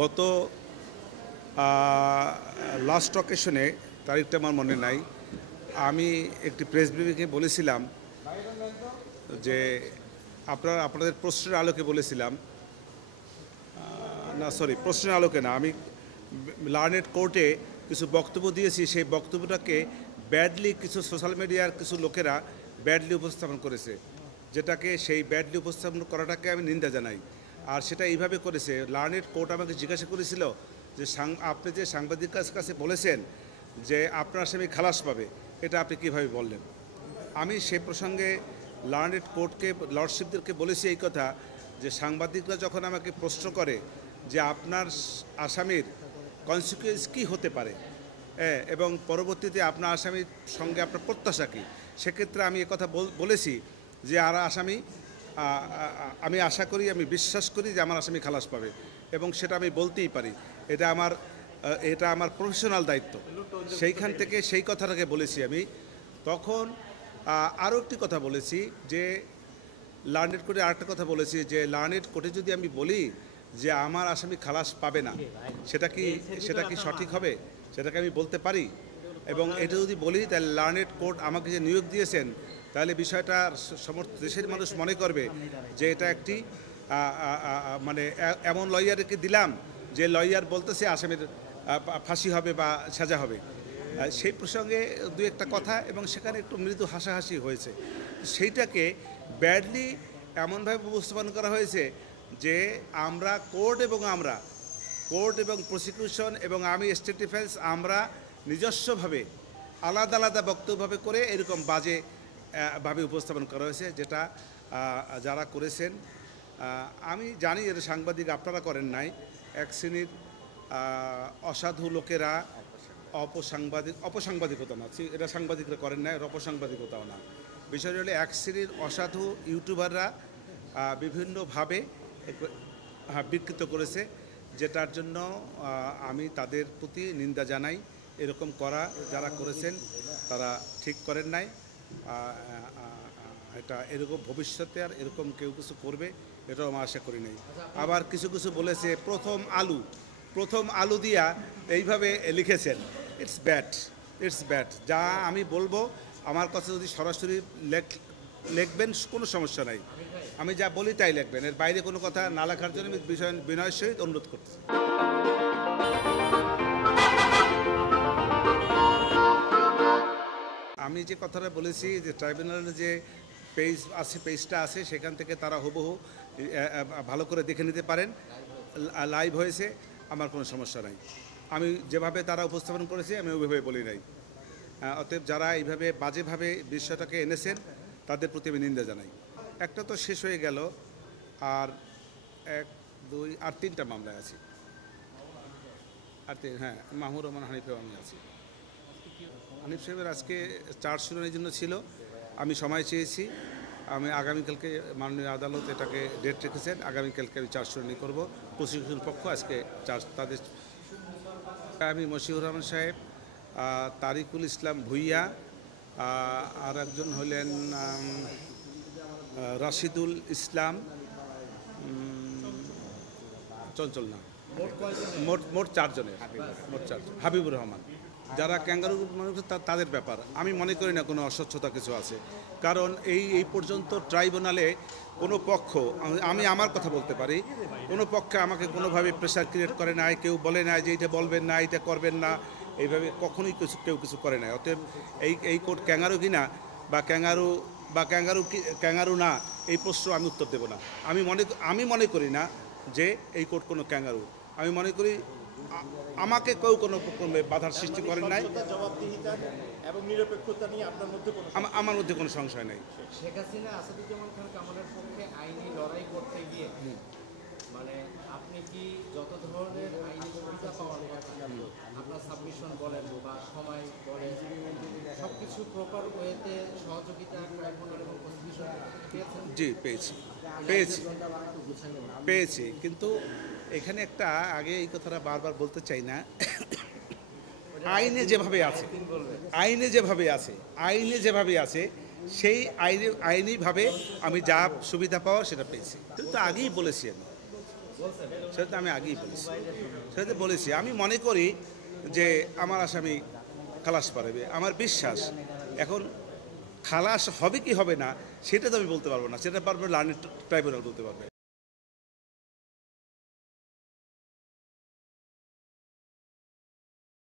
গত লাস্ট অকেশনে তারিখটা আমার মনে নাই, আমি একটি প্রেস ব্রিফিংয়ে বলেছিলাম যে আপনাদের প্রশ্নের আলোকে বলেছিলাম, না সরি প্রশ্নের আলোকে না, আমি লার্নেড কোর্টে কিছু বক্তব্য দিয়েছি। সেই বক্তব্যটাকে ব্যাডলি কিছু সোশ্যাল মিডিয়ার কিছু লোকেরা ব্যাডলি উপস্থাপন করেছে, যেটাকে সেই ব্যাডলি উপস্থাপন করাটাকে আমি নিন্দা জানাই। আর সেটা এইভাবে করেছে, লার্নেড কোর্ট আমাকে জিজ্ঞাসা করেছিল যে আপনি যে সাংবাদিকের কাছে বলেছেন যে আপনার আসামি খালাস পাবে, এটা আপনি কীভাবে বললেন। আমি সে প্রসঙ্গে লার্নেড কোর্টকে, লর্ডশিপদেরকে বলেছি এই কথা যে সাংবাদিকরা যখন আমাকে প্রশ্ন করে যে আপনার আসামির কনসিকুয়েন্স কী হতে পারে এবং পরবর্তীতে আপনার আসামির সঙ্গে আপনার প্রত্যাশা কী, সেক্ষেত্রে আমি একথা বলেছি যে আর আসামি, আমি আশা করি, আমি বিশ্বাস করি যে আমার আসামি খালাস পাবে এবং সেটা আমি বলতেই পারি। এটা আমার প্রফেশনাল দায়িত্ব। সেইখান থেকে সেই কথাটাকে বলেছি আমি। তখন আরও একটি কথা বলেছি যে লার্নেড কোর্টে আরেকটা কথা বলেছি যে লার্নেড কোর্টে যদি আমি বলি যে আমার আসামি খালাস পাবে না, সেটা কি সঠিক হবে, সেটাকে আমি বলতে পারি। এবং এটা যদি বলি তাহলে লার্নেড কোর্ট আমাকে যে নিয়োগ দিয়েছেন, তাহলে বিষয়টা সমস্ত দেশের মানুষ মনে করবে যে এটা একটি মানে এমন লয়ারকে দিলাম যে লয়ার বলতেছে আসামির ফাঁসি হবে বা সাজা হবে। সেই প্রসঙ্গে দু একটা কথা এবং সেখানে একটু মৃদু হাসাহাসি হয়েছে। সেইটাকে ব্যাডলি এমনভাবে উপস্থাপন করা হয়েছে যে কোর্ট এবং প্রসিকিউশন এবং আমি স্টেট ডিফেন্স, আমরা নিজস্বভাবে আলাদা আলাদা বক্তব্যভাবে করে এরকম বাজে ভাবে উপস্থাপন করা হয়েছে, যেটা যারা করেছেন আমি জানি এটা সাংবাদিক আপনারা করেন নাই। এক শ্রেণীর অসাধু লোকেরা অপসাংবাদিকতা না, এটা সাংবাদিকরা করেন না, অপসাংবাদিকতাও না। বিষয়টা হলে এক শ্রেণীর অসাধু ইউটিউবাররা বিভিন্নভাবে বিকৃত করেছে, যেটার জন্য আমি তাদের প্রতি নিন্দা জানাই। এরকম করা যারা করেছেন তারা ঠিক করেন নাই। এটা এরকম ভবিষ্যতে আর এরকম কেউ কিছু করবে এটাও আমি আশা করি নাই। আবার কিছু বলেছে প্রথম আলু দিয়া এইভাবে লিখেছেন, ইটস ব্যাড। যা আমি বলবো আমার কাছে যদি সরাসরি লিখবেন কোনো সমস্যা নাই, আমি যা বলি তাই লিখবেন, এর বাইরে কোনো কথা না লেখার জন্য আমি বিনয়ের সহিত অনুরোধ করতেছি। আমি যে কথাটা বলেছি যে ট্রাইব্যুনালের যে পেজটা আছে সেখান থেকে তারা হুবহু ভালো করে দেখে নিতে পারেন, লাইভ হয়েছে, আমার কোনো সমস্যা নাই। আমি যেভাবে তারা উপস্থাপন করেছে আমি ওইভাবে বলি নাই। অতএব যারা এইভাবে বাজেভাবে বিষয়টাকে এনেছেন তাদের প্রতি আমি নিন্দা জানাই। একটা তো শেষ হয়ে গেল, আর 1, 2 আর 3টা মামলায় আছি। হ্যাঁ, মাহমুর রহমান হানিফেও আমি আছি। হানিফ সাহেবের আজকে চার্জ শুনানির জন্য ছিল, আমি সময় চেয়েছি। আমি আগামীকালকে মাননীয় আদালত এটাকে ডেট রেখেছেন, আগামীকালকে আমি চার্জ শুনানি করব। প্রসিকিউশন পক্ষ আজকে তাদের, আমি মশিউর রহমান সাহেব, তারিকুল ইসলাম ভুইয়া, আর একজন হলেন রাশিদুল ইসলাম, চঞ্চল না, মোট 4 জনের, হাবিবুর রহমান। যারা ক্যাঙ্গারু মানুষ তাদের ব্যাপার আমি মনে করি না কোনো অস্বচ্ছতা কিছু আছে। কারণ এই পর্যন্ত ট্রাইব্যুনালে কোনো পক্ষ, আমি আমার কথা বলতে পারি, কোনো পক্ষে আমাকে কোনোভাবে প্রেশার ক্রিয়েট করে নাই, কেউ বলে নাই যে এইটা বলবেন না, এইটা করবেন না, এইভাবে কখনোই কেউ কিছু করে নাই। অতএব এই কোর্ট ক্যাঙ্গারু কিনা বা ক্যাঙ্গারু না, এই প্রশ্ন আমি উত্তর দেব না। আমি মনে করি না যে এই কোর্ট কোনো ক্যাঙ্গারু। আমি মনে করি আমাকে কেউ কোনো বাধার সৃষ্টি করেন নাই, এবং নিরপেক্ষতা নিয়ে আমার মধ্যে কোনো সংশয় নেই। শেখ হাসিনা আসাদুজ্জামান খান কামালের পক্ষে আইনি লড়াই করতে গিয়ে মানে আপনি কি যত ধরনের আইনি সুবিধা পাওয়ার কথা, আপনার সাবমিশন বলেন বা সময় বলেন, সব কিছু প্রপার ওয়েতে সহযোগিতা ট্রাইব্যুনাল এবং প্রসিকিউশন পেয়েছেন? জি, পেয়েছি। কিন্তু এখানে একটা আগে এই কথাটা বারবার বলতে চাই না, আইনে যেভাবে আছে সেই আইনিভাবে আমি যা সুবিধা পাওয়া সেটা পেয়েছি। কিন্তু আগেই বলেছি আমি সেটা তো আমি আগেই বলেছি, সেটা তো বলেছি। আমি মনে করি যে আমার আসামি খালাস পাবে, আমার বিশ্বাস। এখন খালাস হবে কি হবে না সেটা তো আমি বলতে পারবো না, সেটা পারবে লার্নিং ট্রাইব্যুনাল বলতে পারবে।